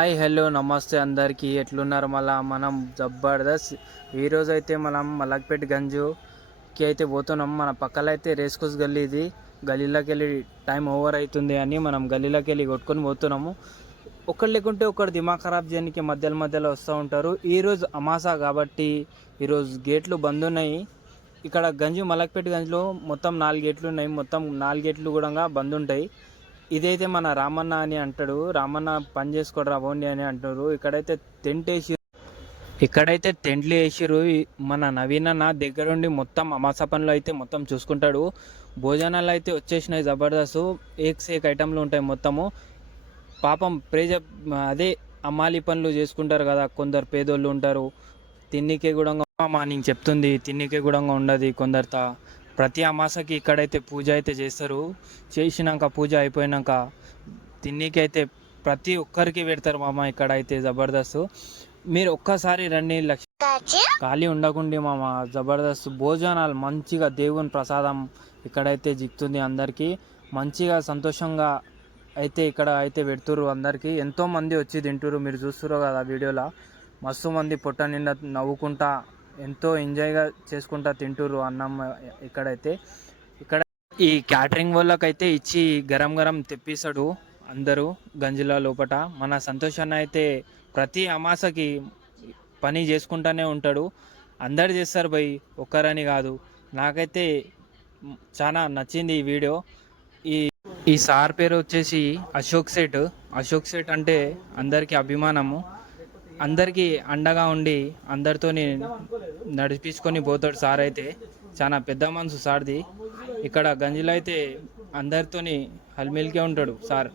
Hi hello నమస్తే అందరికీ ఎట్లున్నారు? మళ్ళా మనం జబర్దస్త్ ఈరోజు అయితే మనం మలక్పేట్ గంజుకి అయితే పోతున్నాం. మన పక్కల అయితే రేస్ కోర్స్ గల్లీ, ఇది గల్లీలోకి వెళ్ళి టైం ఓవర్ అవుతుంది అని మనం గల్లీలోకి వెళ్ళి కొట్టుకొని పోతున్నాము. ఒకటి లేకుంటే ఒకటి దిమాగ్ ఖరాబ్ చేయడానికి మధ్యలో మధ్యలో వస్తూ ఉంటారు. ఈరోజు అమాసా కాబట్టి ఈరోజు గేట్లు బంద్ ఉన్నాయి. ఇక్కడ మలక్పేట్ గంజ్లో మొత్తం 4 గేట్లు ఉన్నాయి. మొత్తం 4 గేట్లు కూడా బంద్ ఉంటాయి. ఇదైతే మన రామన్న అని అంటాడు. రామన్న పని చేసుకోడు రాబోండి అని అంటారు. ఇక్కడైతే టెంట్లు వేసిరు. మన నవీన్ అన్న దగ్గరుండి మొత్తం అమాస పనులు అయితే మొత్తం చూసుకుంటాడు. భోజనాలు అయితే వచ్చేసినాయి జబర్దస్త్. ఏక్ ఐటమ్లు ఉంటాయి మొత్తము. పాపం అదే అమ్మాలి పనులు చేసుకుంటారు కదా, కొందరు పేదోళ్ళు ఉంటారు. తిన్నికే కూడా నేను చెప్తుంది తిన్నికే కూడా ఉండదు కొందరితో. ప్రతి అమాసకి ఇక్కడైతే పూజ అయితే చేస్తారు. చేసినాక పూజ అయిపోయినాక తిన్నికైతే ప్రతి ఒక్కరికి పెడతారు మామ. ఇక్కడైతే జబర్దస్త్. మీరు ఒక్కసారి రండి, ఖాళీ ఉండకుండి మామ. జబర్దస్త్ భోజనాలు మంచిగా, దేవుని ప్రసాదం ఇక్కడైతే జిక్కుతుంది అందరికీ. మంచిగా సంతోషంగా అయితే ఇక్కడ అయితే పెడుతురు. అందరికీ ఎంతోమంది వచ్చి తింటురు. మీరు చూస్తున్నారు కదా వీడియోలో. మస్తు మంది పొట్ట నిండా నవ్వుకుంటా ఎంతో ఎంజాయ్గా చేసుకుంటా తింటురు అన్నం. ఇక్కడ ఈ క్యాటరింగ్ వాళ్ళకైతే ఇచ్చి గరం గరం తెప్పిస్తాడు అందరూ గంజిల లోపట. మన సంతోషాన్ని అయితే ప్రతి అమాసకి పని చేసుకుంటూనే ఉంటాడు. అందరు చేస్తారు భయ్, ఒక్కరని కాదు. నాకైతే చాలా నచ్చింది ఈ వీడియో. ఈ ఈ సార్ పేరు వచ్చేసి అశోక్ సేట్ అంటే అందరికీ అభిమానము. అందరికీ అండగా ఉండి అందరితోని నడిపించుకొని పోతాడు సార్. అయితే చాలా పెద్ద మనసు సార్ది. ఇక్కడ గంజిలో అయితే అందరితోని హల్మిల్కే ఉంటాడు సార్.